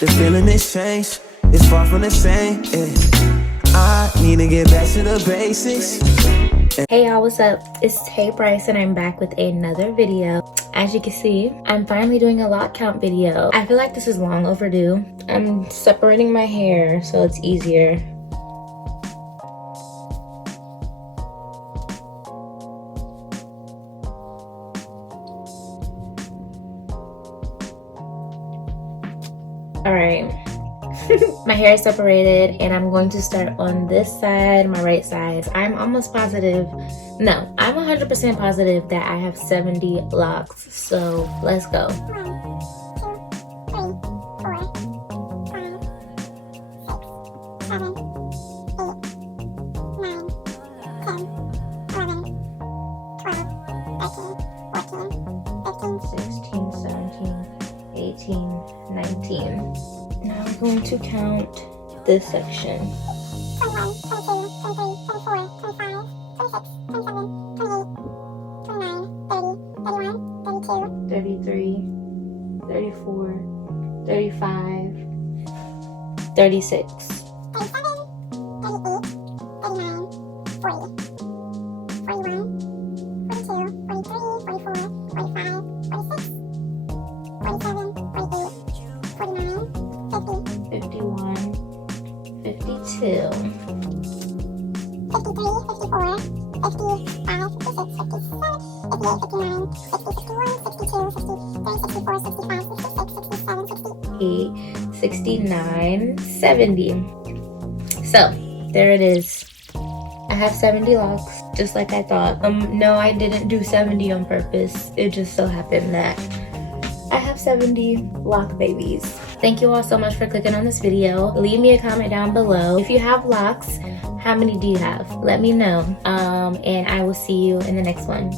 The feeling is strange, it's far from the same, yeah. I need to get back to the basics. Hey y'all, what's up? It's Tay Bryce and I'm back with another video. As you can see, I'm finally doing a lock count video. I feel like this is long overdue. I'm separating my hair so it's easier. All right. My hair is separated and I'm going to start on this side, my right side. I'm almost positive, no, I'm 100% positive that I have 70 locks. So let's go. 19. Now we're going to count this section. 21, 22, 23, 24, 25, 26, 27, 28, 29, 30, 31, 32, 33, 34, 35, 36, 37, 38, 39, 40, 41, 42, 43, 44, 45, 46, 47, 51, 52, 53, 54, 55, 56, 57, 58, 59, 60, 61, 62, 63, 64, 65, 66, 67, 68, 69, 70. So, there it is. I have 70 locks, just like I thought. No, I didn't do 70 on purpose. It just so happened that I have 70 lock babies. Thank you all so much for clicking on this video. Leave me a comment down below. If you have locks, how many do you have? Let me know. And I will see you in the next one.